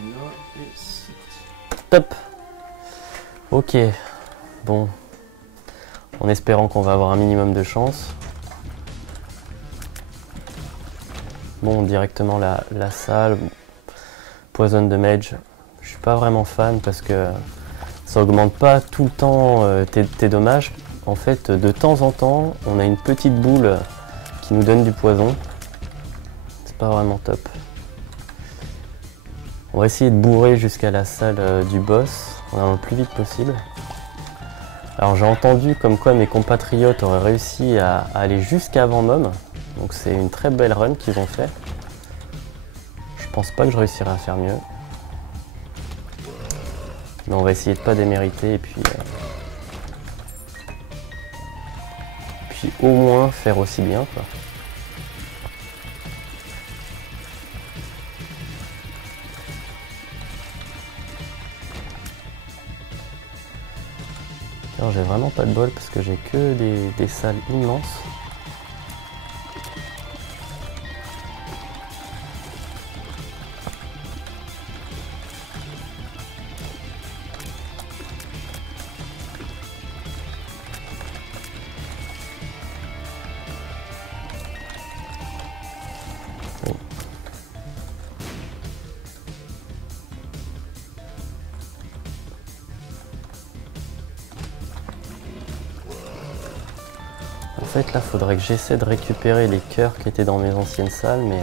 y va et c'est parti. Top. Ok. Bon. En espérant qu'on va avoir un minimum de chance. Bon, directement la salle. Poison de mage. Je suis pas vraiment fan parce que ça augmente pas tout le temps tes dommages. En fait, de temps en temps, on a une petite boule qui nous donne du poison. C'est pas vraiment top. On va essayer de bourrer jusqu'à la salle du boss en allant le plus vite possible. Alors j'ai entendu comme quoi mes compatriotes auraient réussi à aller jusqu'à avant Mom. Donc c'est une très belle run qu'ils ont fait. Je pense pas que je réussirai à faire mieux. Mais on va essayer de pas démériter et puis au moins faire aussi bien, quoi. Alors j'ai vraiment pas de bol parce que j'ai que des salles immenses. Bon. En fait là faudrait que j'essaie de récupérer les cœurs qui étaient dans mes anciennes salles, mais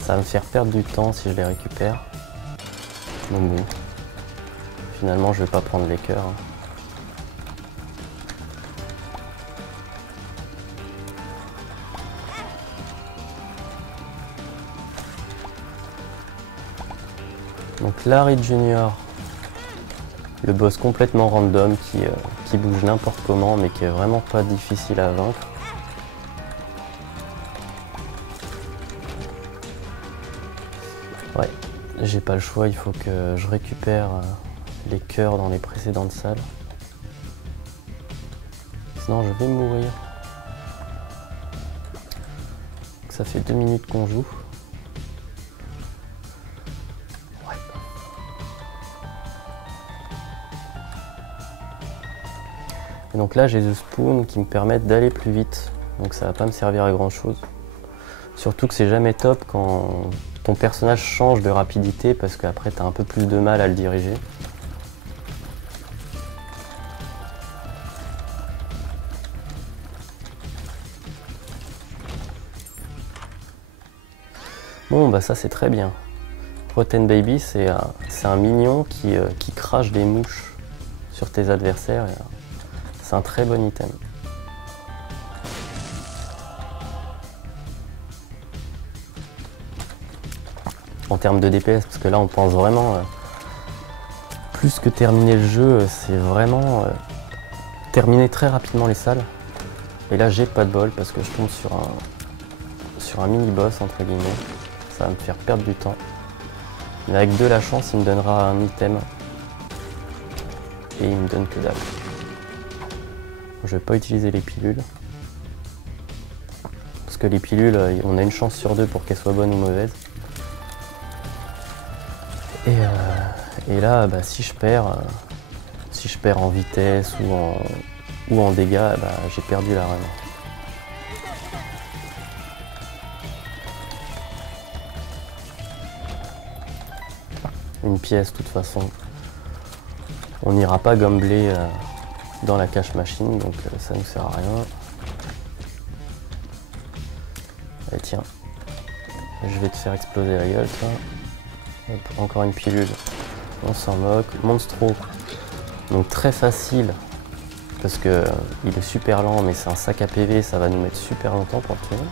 ça va me faire perdre du temps si je les récupère. Donc bon, finalement je vais pas prendre les cœurs. Donc Larry Junior, le boss complètement random qui bouge n'importe comment mais qui est vraiment pas difficile à vaincre. Ouais, j'ai pas le choix, il faut que je récupère les cœurs dans les précédentes salles. Sinon je vais mourir. Donc ça fait 2 minutes qu'on joue. Et donc là j'ai The Spoon qui me permettent d'aller plus vite, donc ça va pas me servir à grand chose. Surtout que c'est jamais top quand ton personnage change de rapidité parce qu'après tu as un peu plus de mal à le diriger. Bon bah ça c'est très bien. Rotten Baby c'est un mignon qui crache des mouches sur tes adversaires. C'est un très bon item. En termes de DPS, parce que là on pense vraiment plus que terminer le jeu, c'est vraiment terminer très rapidement les salles. Et là j'ai pas de bol parce que je tombe sur un mini boss entre guillemets. Ça va me faire perdre du temps. Mais avec de la chance il me donnera un item. Et il me donne que dalle. Je vais pas utiliser les pilules. Parce que les pilules, on a une chance sur 2 pour qu'elles soient bonnes ou mauvaises. Et là, bah, si je perds en vitesse ou en dégâts, bah, j'ai perdu la run. Une pièce, de toute façon. On n'ira pas gambler dans la cache machine, donc ça ne nous sert à rien. Allez tiens, je vais te faire exploser la gueule, toi. Hop, encore une pilule, on s'en moque. Monstro, donc très facile, parce que il est super lent, mais c'est un sac à PV, ça va nous mettre super longtemps pour le tuer.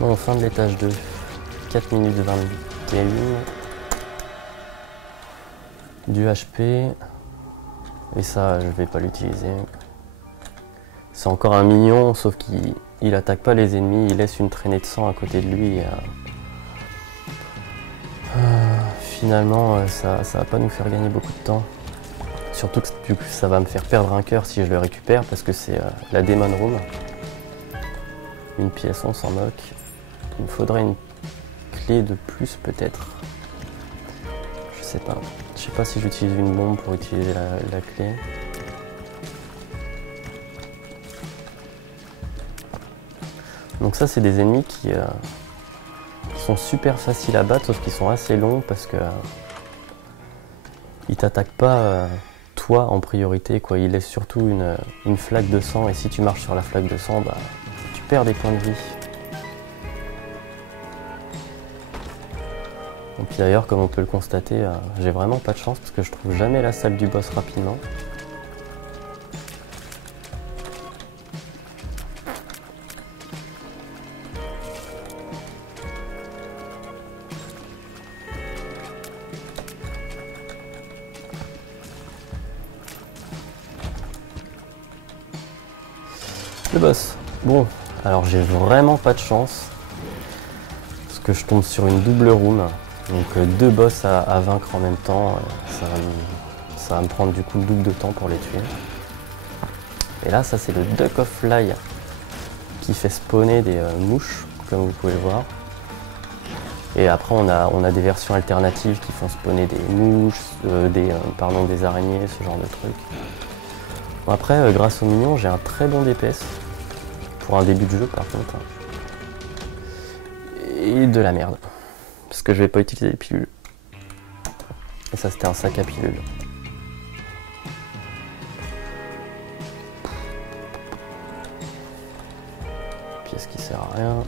Bon, fin de l'étage 2, 4 minutes 21, du HP, et ça je vais pas l'utiliser. C'est encore un mignon, sauf qu'il il attaque pas les ennemis, il laisse une traînée de sang à côté de lui. Et, finalement, ça va pas nous faire gagner beaucoup de temps. Surtout que ça va me faire perdre un cœur si je le récupère parce que c'est la Demon Room. Une pièce, on s'en moque. Il me faudrait une clé de plus peut-être. Je sais pas. Je sais pas si j'utilise une bombe pour utiliser la clé. Donc ça c'est des ennemis qui sont super faciles à battre sauf qu'ils sont assez longs parce que ils t'attaquent pas toi en priorité quoi. Ils laissent surtout une flaque de sang et si tu marches sur la flaque de sang bah, tu perds des points de vie. Et puis d'ailleurs comme on peut le constater j'ai vraiment pas de chance parce que je trouve jamais la salle du boss rapidement. Le boss. Bon, alors j'ai vraiment pas de chance. Parce que je tombe sur une double room. Donc deux boss à vaincre en même temps. Ça va me prendre du coup le double de temps pour les tuer. Et là, ça c'est le Duck of Fly qui fait spawner des mouches, comme vous pouvez le voir. Et après, on a des versions alternatives qui font spawner des mouches, des araignées, ce genre de trucs. Bon, après, grâce aux minions, j'ai un très bon DPS. Pour un début de jeu, par contre. Et de la merde. Parce que je vais pas utiliser les pilules. Et ça, c'était un sac à pilules. Pièce qui sert à rien.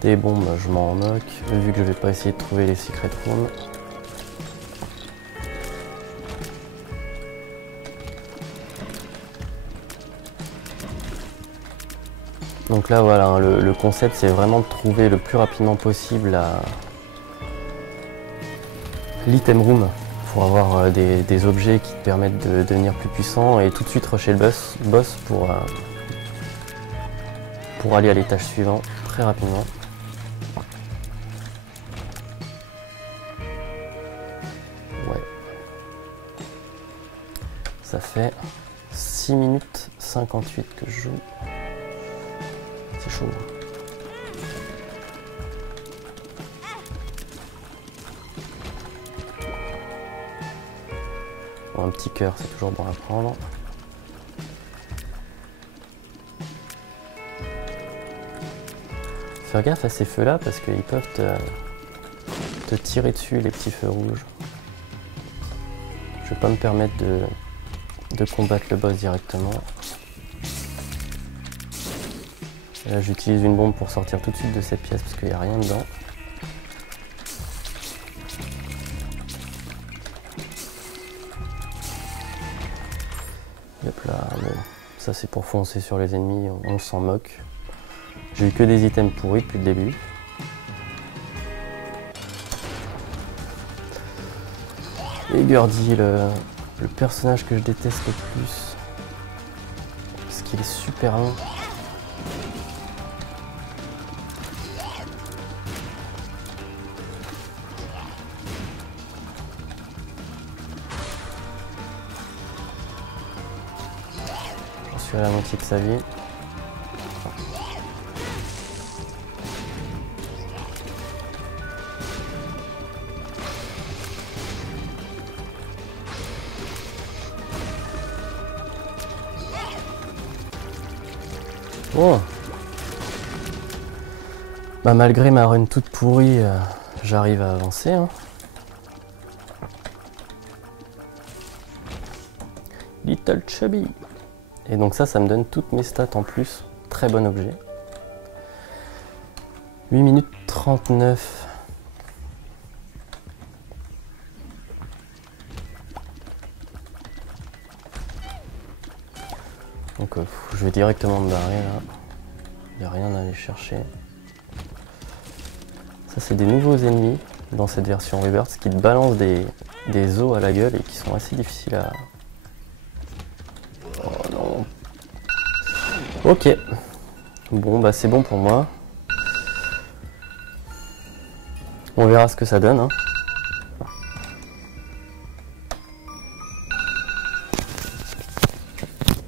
Des bombes, je m'en moque, vu que je vais pas essayer de trouver les secret rooms. Donc là voilà, le concept c'est vraiment de trouver le plus rapidement possible l'item room pour avoir des objets qui te permettent de devenir plus puissant et tout de suite rusher le boss pour aller à l'étage suivant très rapidement. Ouais. Ça fait 6 minutes 58 que je joue. C'est chaud. Bon, un petit cœur, c'est toujours bon à prendre. Faire gaffe à ces feux-là parce qu'ils peuvent te tirer dessus, les petits feux rouges. Je vais pas me permettre de combattre le boss directement. Là, j'utilise une bombe pour sortir tout de suite de cette pièce parce qu'il n'y a rien dedans. Hop là, bon. Ça c'est pour foncer sur les ennemis, on s'en moque. J'ai eu que des items pourris depuis le début. Et Gurdy, le personnage que je déteste le plus. Parce qu'il est super long. À la moitié de sa vie. Bon. Bah, malgré ma run toute pourrie, j'arrive à avancer. Hein. Little Chubby. Et donc ça me donne toutes mes stats en plus. Très bon objet. 8 minutes 39. Donc je vais directement me barrer là. Il n'y a rien à aller chercher. Ça c'est des nouveaux ennemis. dans cette version Rebirth qui te balance des os à la gueule et qui sont assez difficiles à... Oh non. Ok. Bon bah c'est bon pour moi. On verra ce que ça donne. Hein.